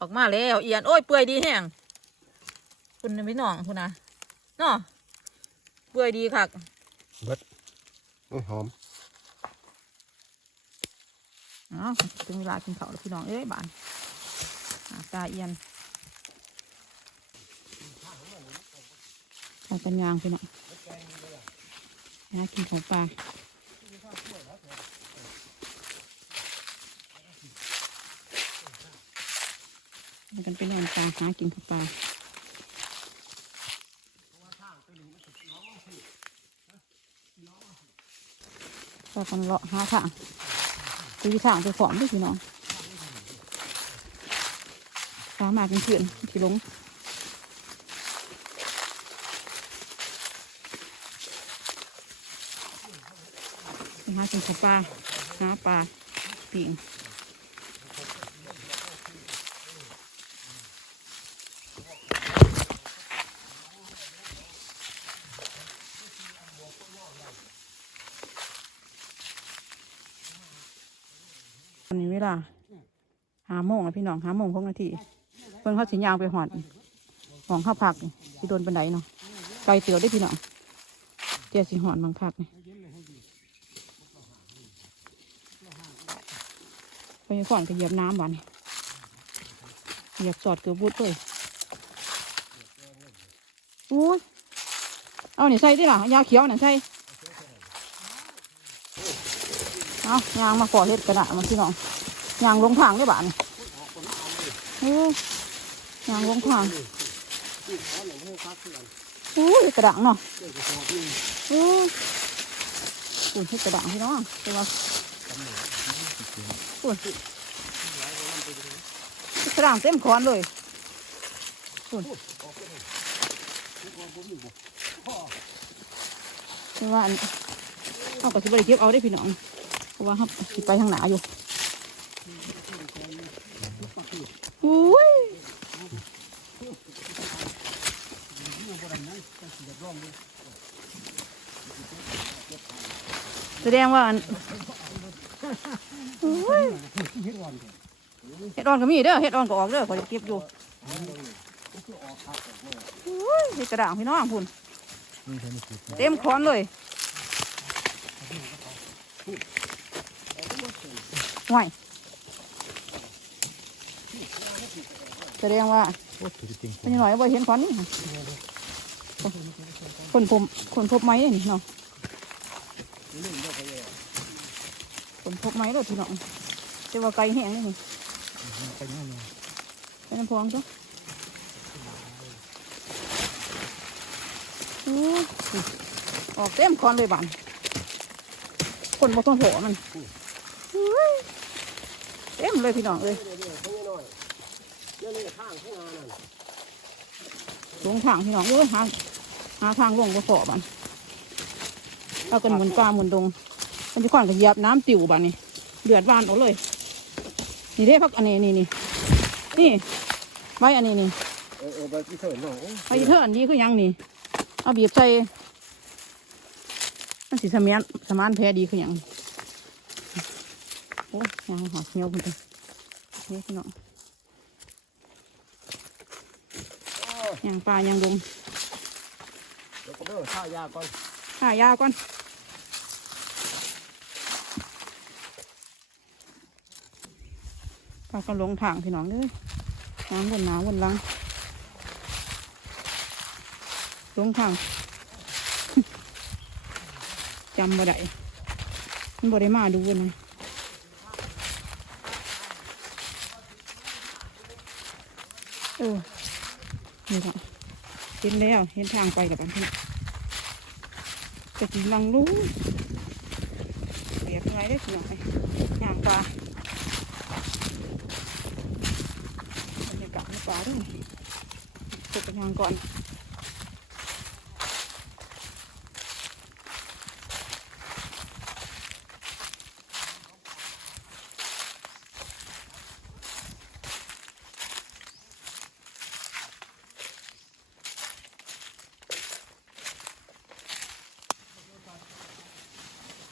ออกมาแล้วเอียนโอ้ยเปื่อยดีแห้งคุณพี่น้องคุณนะเนาะเปื่อยดีค่ะเบิดอื้อหอมอ๋อถึงเวลากินข้าวแล้วพี่น้องเอ้ยบานหาตาเอียนเอาปัญญางพี่น้องนะกินของปลา กันเป็นอนปลาหากินของปลาปลากันเลาะหาทางตีทางไปขอมด้วยพี่น้องฟ้ามากันเพื่อนที่ลงไปหาจังขปลาหาปลาปิ่งตอนนี้เวลาหา โมงแล้วพี่น้องหาโมงหกนาทีเพิ่นเขาสิยางไปหอดของข้าวผักนี่โดนบันไดเนาะไกลเตือได้พี่น้องเจ้าสิหอดบางผักนี่ไปก่อนก็เหยียบน้ำบานเหยียบสอดเกือบบุดเลยอู้เอานี่ใส่ดิล่ะยาเขียวน่ะใส่เอายางมาก่อเห็ดกระดาษมาพี่น้องยางลงทางได้บ้าน เฮ้ยยางลงทางโอ้ยกระดังเนาะโอ้ยปุ่นให้กระดังพี่น้องใช่ปะปุ่นกระดังเต็มคอนเลยปุ่นไม่ว่าอันเขาก็สิบริเก็บเอาได้พี่น้องเพราะว่าเขาสิไปทางหนาอยู่ อุ้ยแสดงว่าอันอุ้ยเห็ดอ่อนก็มีเด้อเห็ดอ่อนก็ออกเด้อขอจะเก็บอยู่อุ้ยเห็ดกระด่างพี่น้องคุณเต็มคอนเลยไหว แสดงว่าโอ้ถือจริงเป็นยังไงบ่เห็นควันนี่คนพบคนพบไม้นี่เนาะคนพบไม้เลยพี่น้องแต่ว่าไกลแห้งนี่นี่ไปง่ายเลยไปน้ำพวงจ้ะอู้หูออกเต็มคอนเลยบานคนบ่ต้องโผมันอุ้ยเต็มเลยพี่น้องเอ้ย ลงทางพี่น้องเอ้ยหาหาทางลงก็ขอบันเอากันหมุนปลาหมุนดงมันจะขวานกับเหยียบน้ำติ่วบันนี่เดือดบานเอาเลย นี่เด้พักอันนี้นี่นี่นี่ใบอันนี้นี่เออเออไปที่เถิดเนาะใบเท่าอันนี้คือหยังนี่เอาบีบใส่มันสิสมานสมานแพ้ดีคือหยังโอ้ยยังหอดเหนียวคุณตัวนี่พี่น้อง ยังปลายังดงเดี๋ยวก็เด้อท่ายาก่อนหายาก่อนปลาก็ลงทางพี่น้องเด้อน้ำวนหนาวนหลังลงทางจำบ่ได้มันบ่ได้มาดูนะเออ นี่ละเห็นแล้วเห็นทางไปกับอันนี้จะกินลังลูกเปียกไงได้สิหน่อยย่างปลาบรรยากาศในป่าด้วยตกไปทางก่อน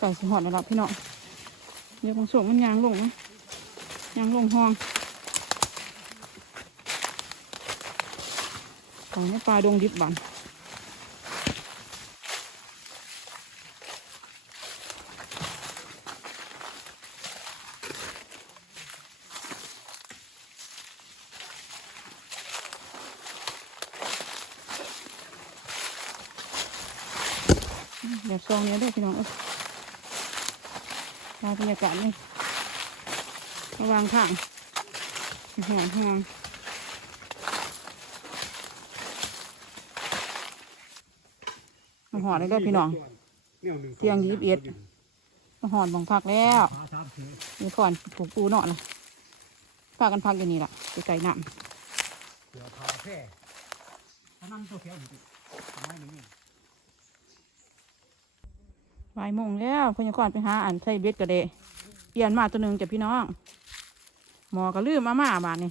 ก่สิหอดแล้วล่ะพี่น้องเดี๋ยวบางส่วนมันยางลงนะยางลงห้องของในปลาดงดิบบันแบบซองนี้ด้วยพี่น้องเอ้ยมาบรรยากาศนี่ระวางข้างห่วงห่วงมาหอดเลยเด้อพี่น้อง เที่ยงยี่สิบเอ็ดมาหอดบังพักแล้วหาทางเถอะมีก่อนถูกปูเนาะนะพากันพักอยู่นี่ล่ะไกลๆน้ำเสือพาแพร่ถ้านั่นตัวแถวอยู่ทำไมนี่ำ บ่ายโมงแล้วพิ่นจะก่อนไปหาอันใส่เบ็ดกระเดะเปลี่ยนมาตัวหนึ่งจ้ะพี่น้อง หมอก็ลืมมาม่าบาทนี่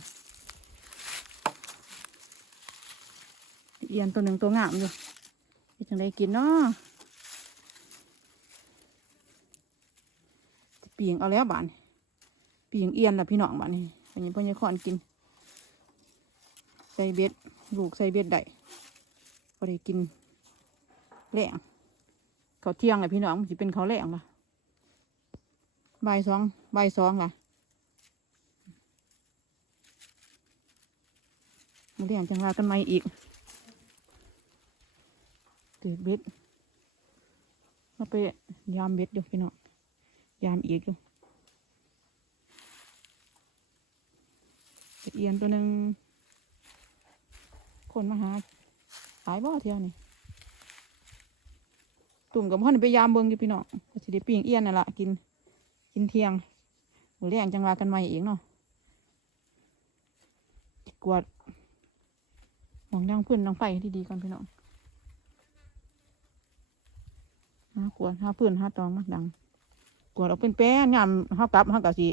เอียนตัวหนึ่งตัวงามอยู่ไปจังไดกินเนาะปีงเอาแล้วบานนี่ปีงเอียนละพี่น้องบานนี่อันนี้เพิ่นจะขอนกิน ใส่เบ็ด ลูกใส่เบ็ดได้พอได้กินแรง เขาเที่ยงเลยพี่น้องมันจะเป็นเขาแรงละบ่ายสองบ่ายสองล่ะมาเรียนจังลากันไหมอีกตืดเบ็ดมาไปยามเบ็ดอยู่พี่น้องยามอีกอยู่เอียนตัวหนึ่งคนมาหาหายบ่เที่ยวนี่ ตุ่มกับพ่อนี่ไปยามเบิงอยู่พี่น้องก็สิได้ปิ้งเอี้ยนนั่นละกิน กินเที่ยงหมูแรงจังว่ากันใหม่เองเนาะกวดมองดังพื้นดังไฟดีๆกันพี่น้องหากวดหาพื้นหาตองมาดัง กวดออกเป็นแป้นยามเฮากลับเฮากะสิ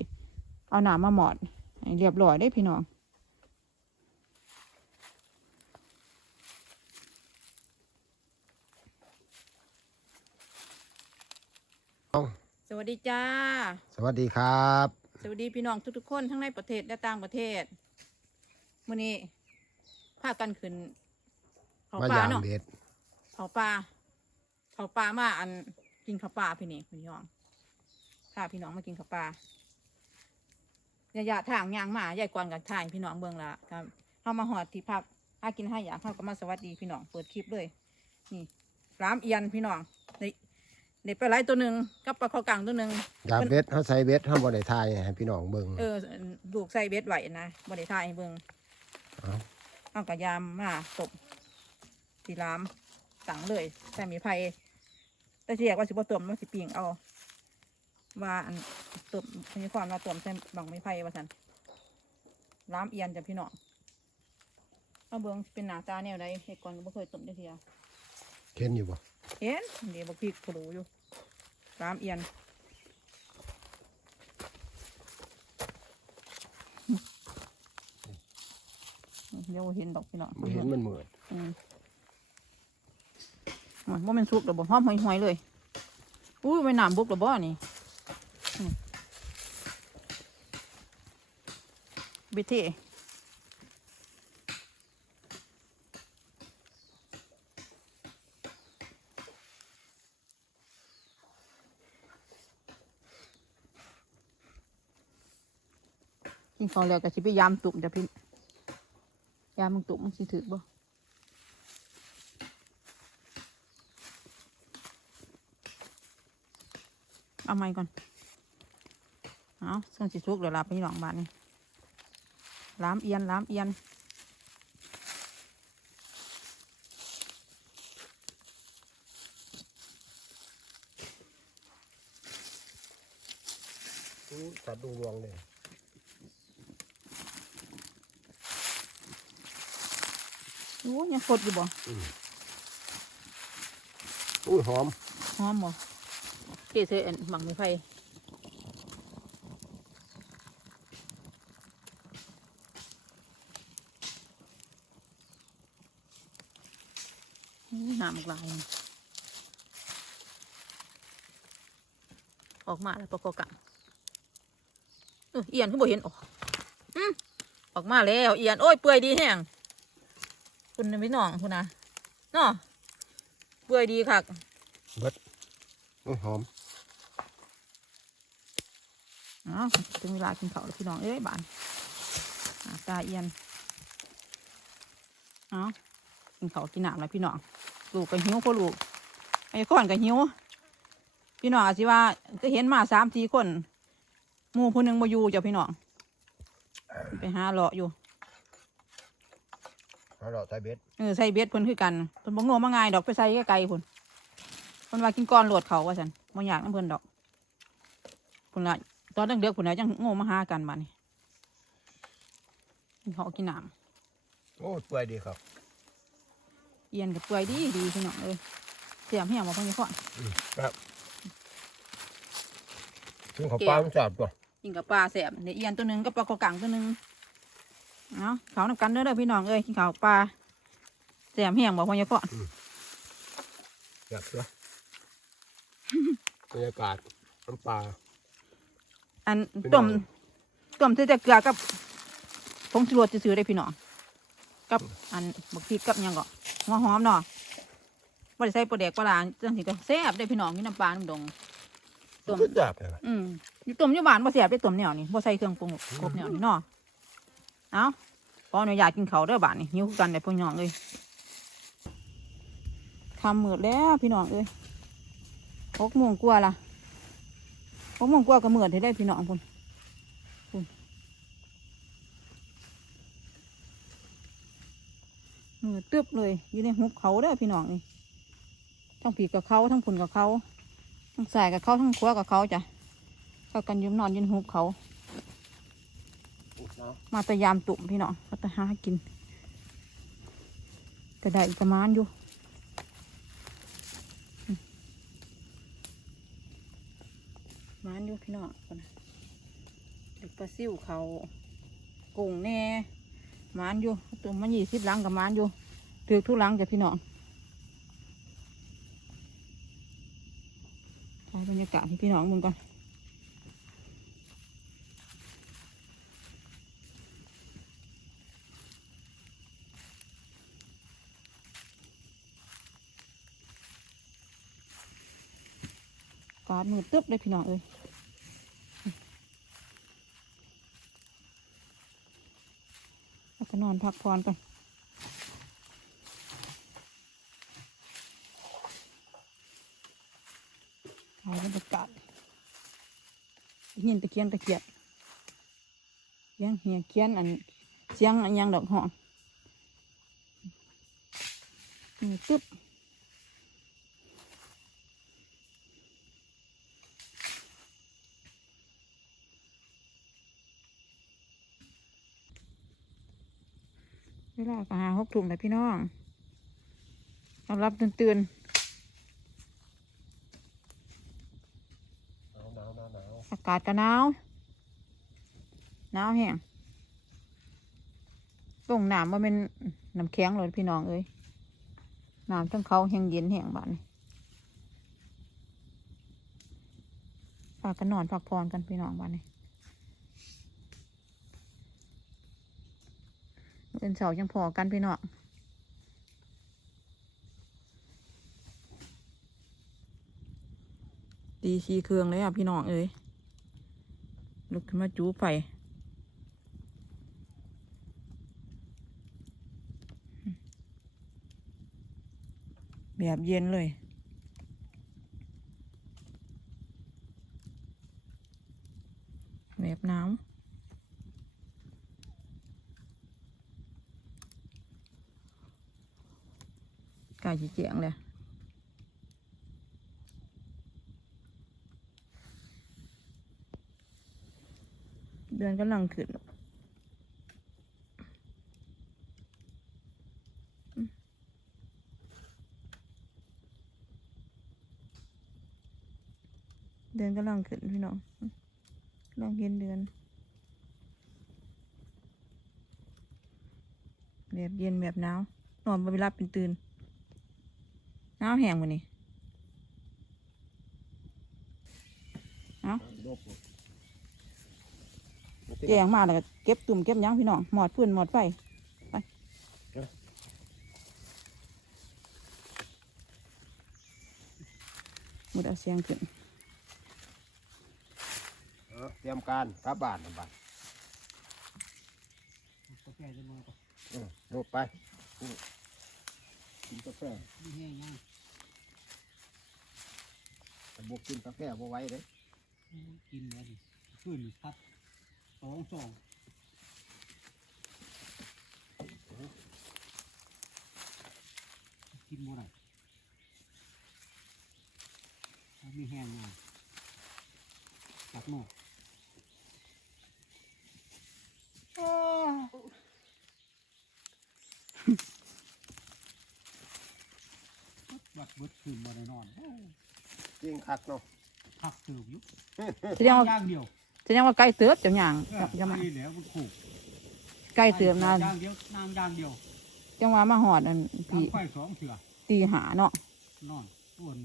เอาหนามมาหมอดเรียบร้อยได้พี่น้อง ส วัสดีจ้า สวัสดีครับ สวัสดีพี่น้องทุกๆคนทั้งในประเทศและต่างประเทศมื้อนี้พากันขึ้นเขามาป่ายามเนาะเบ็ดเขาป่าเขาป่ามาอันกินข้าวปลาพี่นี่พี่น้องพาพี่น้องมากินข้าวปลาระยะทางยางมาใหญ่กว่ากับถ่ายพี่น้องเบิ่งละครับเข้ามาหอดที่พักหากินให้อยากเข้าก็มาสวัสดีพี่น้องเปิดคลิปเลยนี่รามเอียนพี่น้อง ในในปลาไหลตัวหนึ่งกับปลาข้าวกังตัวหนึ่งยามเบ็ดเขาใส่เบ็ดเขาบ่ได้ทายให้พี่น้องเบิ่งเออลูกใส่เบ็ดไหวนะบริทายให้เบิงเอาเอากระยามมาตบสีรามสั่งเลยใส่หมีไผ่แต่ที่อยากว่าสิบ่ต้มมันสิปิ่งเอาว่าอันต้มมีความว่าต้มใส่บังไม้ไผ่ว่าสันรามเอียนจ้ะพี่น้องเอาเบิงสิเป็นหน้าตาแนวใดเห็ดก่อนก็บ่เคยต้มได้เทียเห็นอยู่บ่ เห็นเดี๋ยวบักพริกกระดูอยู่รามเอียนเดี๋ยวบ่เห็นดอกพี่น้องบ่เห็นมันเหมือนอืมมันว่ามันสุกหรือบ่หอมหอยๆเลยอุ้ยไปน้ำบุกหรือบ่นี่อืมบิเท กินข้าวแล้วก็สิไปยามตุ่มจะพี่ยามมึงตุ่มมันสิถือบ่เอาไม้ก่อน เอาเส้นสิสุกเดี๋ยวลาไปหลองบ้านนี่ล้ามเอียนล้ามเอียนตัดดูรวงเลย โอ้ยยังสดอยู่บ่อุ้ยหอม หอมบ่เกเซอันหมักไม่ไฟอื้อน้ำออกหลายออกมาแล้วปะกกังเออเอียนขึ้นบ่เห็นออกอืมออกมาแล้ว เอียน โอ้ยเปื่อยดีแห้ง คุณน่ะพี่น้องคุณนะเนาะเปื่อยดีคักเบิดอื้อหอมเอ้าถึงเวลากินข้าวแล้วพี่น้องเอ้ยบานอ่าตาเอียนเอ้ากินข้าวกินน้ำแล้วพี่น้องลูกก็หิวพ่อลูกไอ้ก้อนก็หิวพี่น้องอาจสิว่าก็เห็นมาสามสี่คนหมู่ผู้หนึ่งมาอยู่จ้ะพี่น้องไปหาเลาะอยู่ เอาดอกไตเบ็ดเออใส่เบ็ดเพิ่นคือกันเพิ่นบ่โง่มาง่ายดอกไปใส่ไกลๆพุ่นเพิ่นว่ากินก้อนโหลดเขาว่าซั่นบ่อยากนำเพิ่นดอกพุ่นละตอนเด็กๆพุ่นน่ะจังโง่มาหากันบัดนี้กินข้าวกินน้โอ้เปื่อยดีครับำเอียนกับเปื่อยดีดีพี่น้องเอ้ยเสียมเหี่ยบ่เพิ่นสิขอนอืมครับซึ่งเขาวปลามันจับก่อนกินกับปลาแซ่บเดี๋ยวเอียนตัวหนึงกับปลากระกังตัวหนึง เนาะข้าวนำกันเด้อเด้อพี่น้องเอ้ยกินข้าวปลาแซ่บเหี่ยบ่เพิ่นสิขอนจับตัวบรรยากาศน้ำปลา อันพี่น้ต้องมต้มใส่แต่เกลือกับผงชูรสซื่อๆได้พี่น้องกับอันบักพริกกับหยังก็หัวหอมเนาะบ่ได้ใส่ปลาแดกปลาหลาจังสิก็แซ่บได้พี่น้องกินน้ำปลาน้ำดงต้ม ก็จับเลยอืมอยู่ต้มอยู่บ้านบ่แซ่บได้ต้มแนวนี้บ่ใส่เครื่องปรุงครบแนวนี้เนาะ เอ้าขออนุญาตกินเขาเด้อบ้านนี้หิวกันได้พี่น้องเอ้ยคำหมืดแล้วพี่น้องเอ้ยหกโมงกว่าละหกโมงกว่าก็เหมืดได้พี่น้องพุ่นพุ่นมือดตึบเลย อยู่ในหุบเขาเด้อพี่น้องนี่ทั้งผีกับเขาทั้งผุนกับเขาทั้งสายกับเขาทั้งขวากับเขาจ้ะก็กันยืมนอนยืนหุบเขา มาแตะยามตุ่มพี่น้องก็ตะหากินกระไดประมาณอยู่มประมานอยู่พี่น้องก่อนนะเด็กปลาซิ่วเขากุ้งแน่มานอยู่ตัวมันยี่สิบหลังกับมานอยู่ถือทุกหลังจ้ะพี่น้องถ่ายบรรยากาศให้พี่น้องมึงก่อนาดมือตึ๊บเลยพี่น้องเอ้ยแล้วก็นอนพักผ่อนกันถ่ายบรรยากาศยินตะเคียนตะเกียบเสียงเฮียเคียนอันเสียงอันยังดอกหอมือตึ๊บ เวลาก็หาหก ถุงเลยพี่น้องตอนรับตื่นตื่นหนาวหนาวหนาวหนาวๆอากาศก็หนาวหนาวแห้งส่งน้ำมาเป็นน้ำแข็งเลยพี่น้องเอ้ยน้ำทั้งเขาแห้งเย็นแห้งบ้านนี่ฝากกันนอนพักผ่อนกันพี่น้องบ้านนี่ เอ็นเสายังพอกันพี่น้องตีชีเครื่องเลยอะพี่น้องเอ้ยลุกขึ้นมาจูไฟแบบเย็นเลย แบบหนาว กายจีเจียงเลยเดือนกำลังขึ้นเดือนกำลังขึ้นพี่น้องอืมลองเห็นเดือน แบบเย็นแบบหนาว นอนบ่เวลาเป็นตื่น น้าแห้งมือนี่เอาแกงมาแล้วเก็บตุ่มเก็บย่างพี่น้องหมอดพื้นหมอดไฟไปมุดเอาเสียงขึ้นเตรียมการกับบานบานกาแฟจะมาก่อนลบไปกินกาแฟดีแห้ง แต่บวกกินกาแฟบ่ไหว้เลยกินแล้วดิขึ้นครับสองสองกินบ่ได้มีแห้งย่างตักนอกวัดเบิดคืนบ่ได้นอนโอ้ จริงคักเนาะพักเติมอยู่แสดงว่าย่างเดียวแสดงว่าไก่เติบจังหยางเออจังมาไอ้แล้วมันขู่ไก่เติบนานย่างเดียวน้ำย่างเดียวจังว่ามาหอดอันปีน้ำไฟสองเถื่อตีหาเนาะนอนส่วน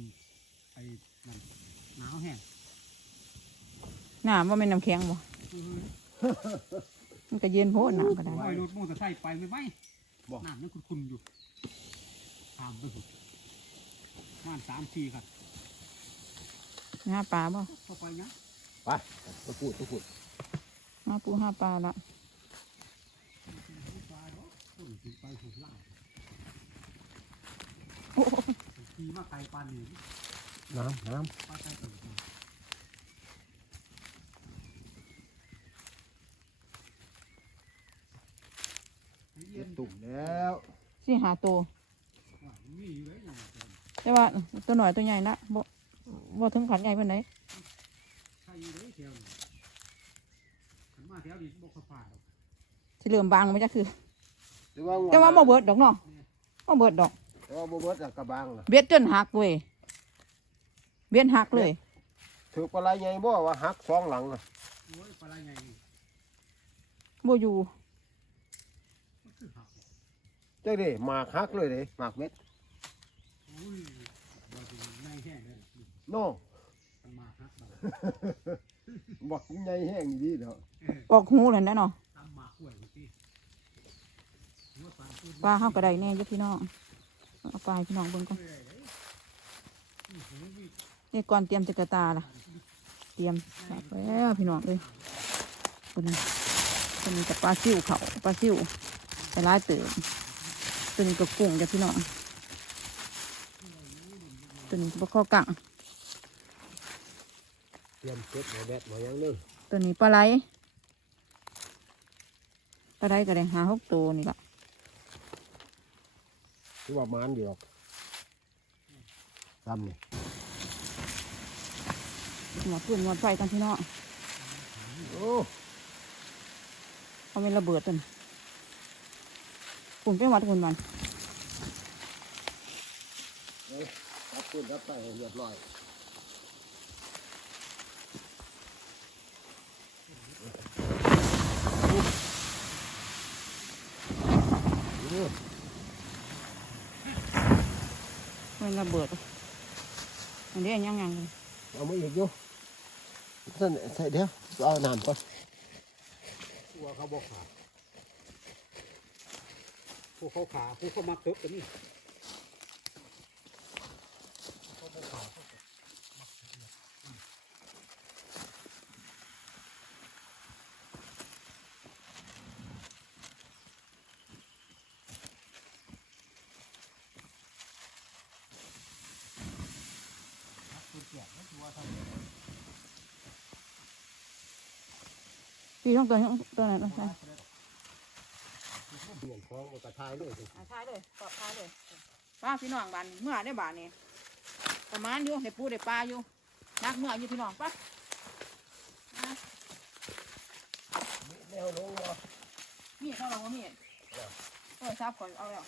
ไอ้นั่นหนาวแห้งน้ำว่าเป็นน้ำแข็งบ่เอ้ยมันก็เย็นโพดน้ำก็ได้ไฟรถมอเตอร์ไซค์ไปไม่ไหมน้ำยังคุ้นๆอยู่ตามไปหุดม่านสามทีครับ หาปลาบ่เข้าไปนะไปตะพูดตะพูดหาปูหาปลาละปลาเนาะต้นถึงไปหุดล่างโอ้โหขี่มาไกลปานนี้น้ำน้ปลาไกลถึงำเย็นตุ่มแล้วสิหาโตวมีอยู่เลยนะแต่ว่าตัวหน่อยตัวใหญ่ละบ่ บ่ถึงขันใหญ่ปานไหนใช่อยู่เลยแถวนี้ขันมาแถวนี้บอกเขาผ่านหรอกสิเหลื่อมบางมันจะคือแต่ว่าแต่ว่าบ่เบิดดอกเนาะบ่เบิดดอกแต่ว่าบ่เบิดอะกระบังน่ะเบ็ดจนหักเว้ยเบ็ดหักเลย ถือปลาไหลใหญ่บ่ว่าหักสองหลังน่ะโอ้ยปลาไหลไงนี่บ่อยู่มันคือหักเจ้าเด้หมากหักเลยเด้หมากเม็ดอุ้ยบ่ถึงในแห้งเลย โน่มันมาหักเราบอกใหญ่แห้งดีเด้อเออออกหูเลยนะเนาะตามหมากกล้วยเมื่อกี้หัวปลาตัวปลาเฮาก็ได้แน่อยู่พี่น้องเอาปลาให้พี่น้องเบิ่งก่อนเอ้ยเอ้ยอื้อหือมีนี่ก่อนเตรียมจะกระตาล่ะ เตรียมครับแล้วพี่น้องเลยคนนี้คนนี้กับปลาซิวเขาปลาซิวไปร้ายเติมตัวนี้ก็กุ้งจ้ะพี่น้องตัวนี้ก็ปลาข้อกังเต รียมเก็บหมอแบดหมอยังนึงตัวนี้ปลาไหลปลาไหลก็ได้หาหกตัวนี่ละคือว่ามันเดียวซ้ำนี่หมดปืนหมดไฟกันพี่น้องโอ้เขาไม่ระเบิดตัวนี้ปุ่นไปวัดปุ่นมันรับคุณรับไปให้เรียบร้อย โอ้ไม่ระเบิด อันนี้ยังยังเลยเอามาอีกอยู่ท่านใส่เดี๋ยวเอาน้ำก่อนตัวเขาบอกขาพวกเขาขาพวกเขามาเติบกันนี่ตัวแก่ตัวทำ พี่ต้องตัวนี้ตัวไหนต้องใส่เปลี่ยนของมากระทายด้วยสิท้ายเลยปอบท้ายเลยป้าพี่น้องบานเมื่อได้บานนี่ประมาณอยู่ให้ปูได้ปลาอยู่นักเมื่ออยู่พี่น้องปะแนวลงเหรอมีดเท่าเราว่ามีดเออทราบก่อนเอาแล้ว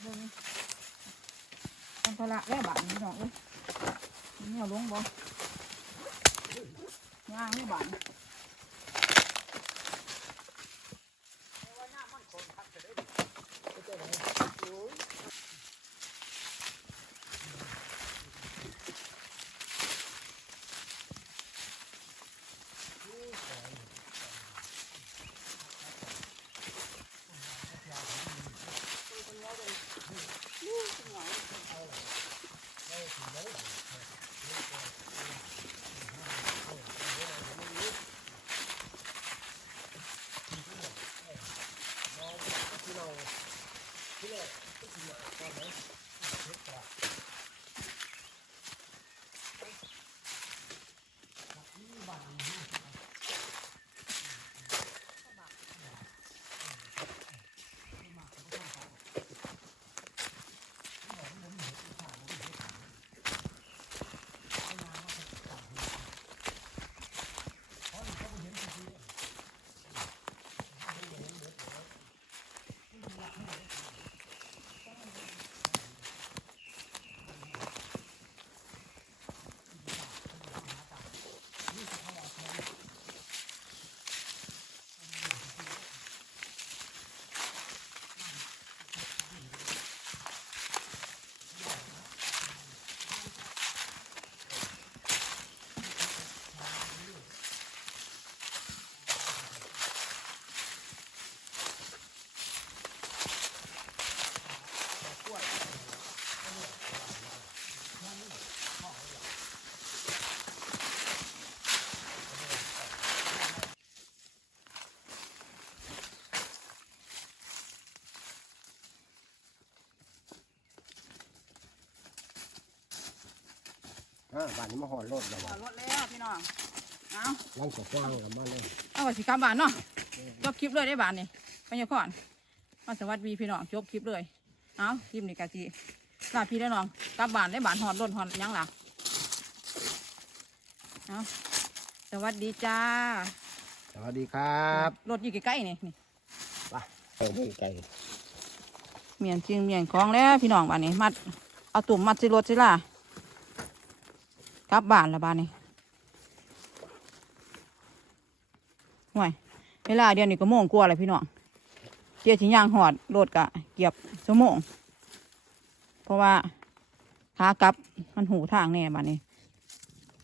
เบิ่งมันพละแล้วบานพี่น้องเลย เอาลงบ่ย่างนี่บาน บ้านนี้มาหอดรถแล้วจว่ะอดรถแล้วพี่น้อง เอาลังสะกว้างกับมาเลยเอาไว้สิกลับบ้านเนาะ จบคลิปเลยได้บ้านนี่พญาคอนมาสวัสดีพี่น้อง จบคลิปเลย เอาคลิปนี้กะจีลาพี่แล้วน้องกลับบ้านได้บ้านหอดรถหอดหยังล่ะเอาสวัสดีจ้า สวัสดีครับรถอยู่ใกล้ๆนี่นี่ไปนี่ไก่เมียนจริงเมียนของแล้วพี่น้องบ้านนี้มัดเอาตุ่มมัดสิรถสิล่ะ กลับบ้านละบ้านนี้ห่วยเวลาเดี๋ยวนี้ก็โมงกลัวเลยพี่น้องเดี๋ยวสิย่างหอดโรถกะเกียบชั่วโมง เพราะว่าขากลับมันหูทางแน่บ้านนี้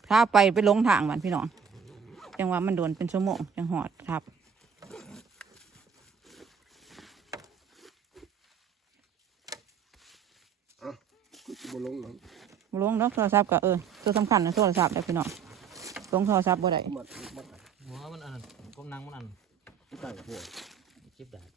ขาไปไปลงทางบ้านพี่น้องจังว่ามันโดนเป็นชั่วโมงจังหอดครับกูจะบ่ ลงหรอกบ่ลงดอกโทรศัพท์ก็เออตัวสำคัญนะโทรศัพท์ได้พี่น้องลงโทรศัพท์บ่ได้เอามามาหัวมันอันนั้นก้มนั่งมันอันไก่พวกเจ็บดาบ